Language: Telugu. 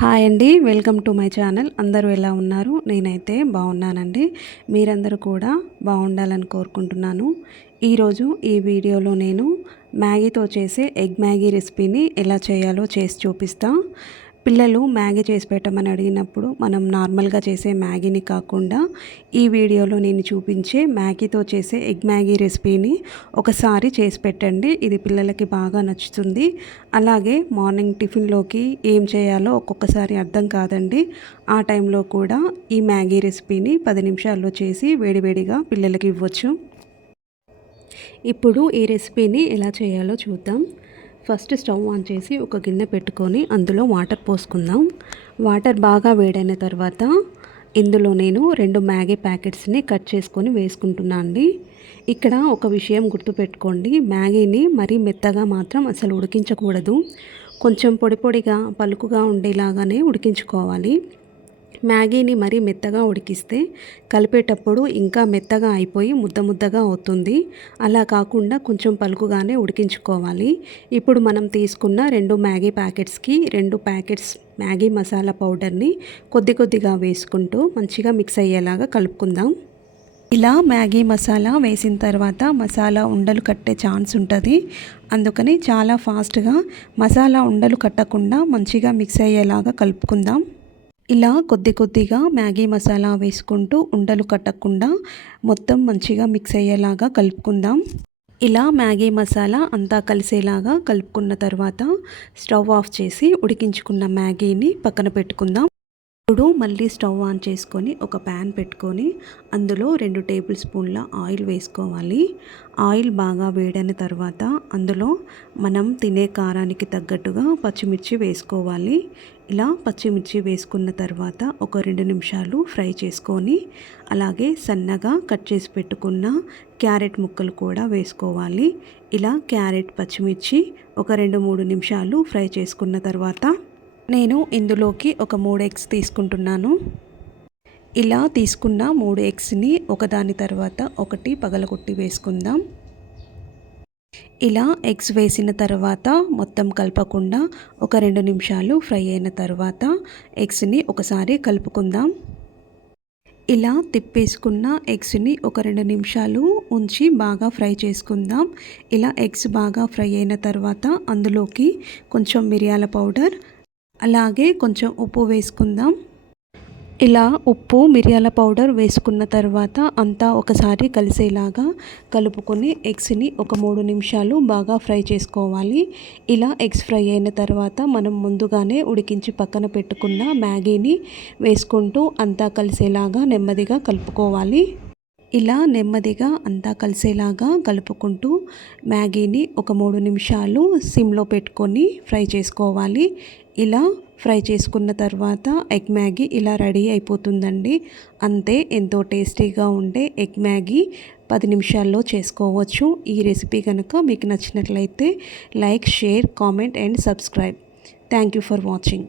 హాయ్ అండి, వెల్కమ్ టు మై ఛానల్. అందరూ ఎలా ఉన్నారు? నేనైతే బాగున్నానండి. మీరందరూ కూడా బాగుండాలని కోరుకుంటున్నాను. ఈరోజు ఈ వీడియోలో నేను మ్యాగీతో చేసే ఎగ్ మ్యాగీ రెసిపీని ఎలా చేయాలో చేసి చూపిస్తా. పిల్లలు మ్యాగీ చేసి పెట్టమని అడిగినప్పుడు మనం నార్మల్గా చేసే మ్యాగీని కాకుండా ఈ వీడియోలో నేను చూపించే మ్యాగీతో చేసే ఎగ్ మ్యాగీ రెసిపీని ఒకసారి చేసి పెట్టండి. ఇది పిల్లలకి బాగా నచ్చుతుంది. అలాగే మార్నింగ్ టిఫిన్లోకి ఏం చేయాలో ఒక్కొక్కసారి అర్థం కాదండి. ఆ టైంలో కూడా ఈ మ్యాగీ రెసిపీని 10 నిమిషాల్లో చేసి వేడివేడిగా పిల్లలకి ఇవ్వచ్చు. ఇప్పుడు ఈ రెసిపీని ఎలా చేయాలో చూద్దాం. ఫస్ట్ స్టవ్ ఆన్ చేసి ఒక గిన్నె పెట్టుకొని అందులో వాటర్ పోసుకుందాం. వాటర్ బాగా వేడైన తర్వాత ఇందులో నేను 2 మ్యాగీ ప్యాకెట్స్ని కట్ చేసుకొని వేసుకుంటున్నా అండి. ఇక్కడ ఒక విషయం గుర్తుపెట్టుకోండి, మ్యాగీని మరీ మెత్తగా మాత్రం అసలు ఉడికించకూడదు. కొంచెం పొడి పొడిగా పలుకుగా ఉండేలాగానే ఉడికించుకోవాలి. మ్యాగీని మరీ మెత్తగా ఉడికిస్తే కలిపేటప్పుడు ఇంకా మెత్తగా అయిపోయి ముద్ద ముద్దగా అవుతుంది. అలా కాకుండా కొంచెం పలుకుగానే ఉడికించుకోవాలి. ఇప్పుడు మనం తీసుకున్న 2 మ్యాగీ ప్యాకెట్స్కి 2 ప్యాకెట్స్ మ్యాగీ మసాలా పౌడర్ని కొద్ది కొద్దిగా వేసుకుంటూ మంచిగా మిక్స్ అయ్యేలాగా కలుపుకుందాం. ఇలా మ్యాగీ మసాలా వేసిన తర్వాత మసాలా ఉండలు కట్టే ఛాన్స్ ఉంటుంది. అందుకని చాలా ఫాస్ట్గా మసాలా ఉండలు కట్టకుండా మంచిగా మిక్స్ అయ్యేలాగా కలుపుకుందాం. ఇలా కొద్ది కొద్దిగా మ్యాగీ మసాలా వేసుకుంటూ ఉండలు కట్టకుండా మొత్తం మంచిగా మిక్స్ అయ్యేలాగా కలుపుకుందాం. ఇలా మ్యాగీ మసాలా అంతా కలిసేలాగా కలుపుకున్న తర్వాత స్టవ్ ఆఫ్ చేసి ఉడికించుకున్న మ్యాగీని పక్కన పెట్టుకుందాం. ఇప్పుడు మళ్ళీ స్టవ్ ఆన్ చేసుకొని ఒక ప్యాన్ పెట్టుకొని అందులో 2 టేబుల్ స్పూన్ల ఆయిల్ వేసుకోవాలి. ఆయిల్ బాగా వేడైన తర్వాత అందులో మనం తినే కారానికి తగ్గట్టుగా పచ్చిమిర్చి వేసుకోవాలి. ఇలా పచ్చిమిర్చి వేసుకున్న తర్వాత ఒక 2 నిమిషాలు ఫ్రై చేసుకొని అలాగే సన్నగా కట్ చేసి పెట్టుకున్న క్యారెట్ ముక్కలు కూడా వేసుకోవాలి. ఇలా క్యారెట్ పచ్చిమిర్చి ఒక 2-3 నిమిషాలు ఫ్రై చేసుకున్న తర్వాత నేను ఇందులోకి ఒక 3 ఎగ్స్ తీసుకుంటున్నాను. ఇలా తీసుకున్న 3 ఎగ్స్ని ఒకదాని తర్వాత ఒకటి పగలగొట్టి వేసుకుందాం. ఇలా ఎగ్స్ వేసిన తర్వాత మొత్తం కలపకుండా ఒక 2 నిమిషాలు ఫ్రై అయిన తర్వాత ఎగ్స్ని ఒకసారి కలుపుకుందాం. ఇలా తిప్పేసుకున్న ఎగ్స్ని ఒక 2 నిమిషాలు ఉంచి బాగా ఫ్రై చేసుకుందాం. ఇలా ఎగ్స్ బాగా ఫ్రై అయిన తర్వాత అందులోకి కొంచెం మిరియాల పౌడర్ అలాగే కొంచెం ఉప్పు వేసుకుందాం. ఇలా ఉప్పు మిరియాల పౌడర్ వేసుకున్న తర్వాత అంతా ఒకసారి కలిసేలాగా కలుపుకొని ఎగ్స్ని ఒక 3 నిమిషాలు బాగా ఫ్రై చేసుకోవాలి. ఇలా ఎగ్స్ ఫ్రై అయిన తర్వాత మనం ముందుగానే ఉడికించి పక్కన పెట్టుకున్న మ్యాగీని వేసుకుంటూ అంతా కలిసేలాగా నెమ్మదిగా కలుపుకోవాలి. ఇలా నెమ్మదిగా అంతా కలిసేలాగా కలుపుకుంటూ మ్యాగీని ఒక 3 నిమిషాలు సిమ్లో పెట్టుకొని ఫ్రై చేసుకోవాలి. ఇలా ఫ్రై చేసుకున్న తర్వాత ఎగ్ మ్యాగీ ఇలా రెడీ అయిపోతుందండి. అంతే, ఎంతో టేస్టీగా ఉండే ఎగ్ మ్యాగీ 10 నిమిషాల్లో చేసుకోవచ్చు. ఈ రెసిపీ కనుక మీకు నచ్చినట్లయితే like, share, comment and subscribe. Thank you for watching.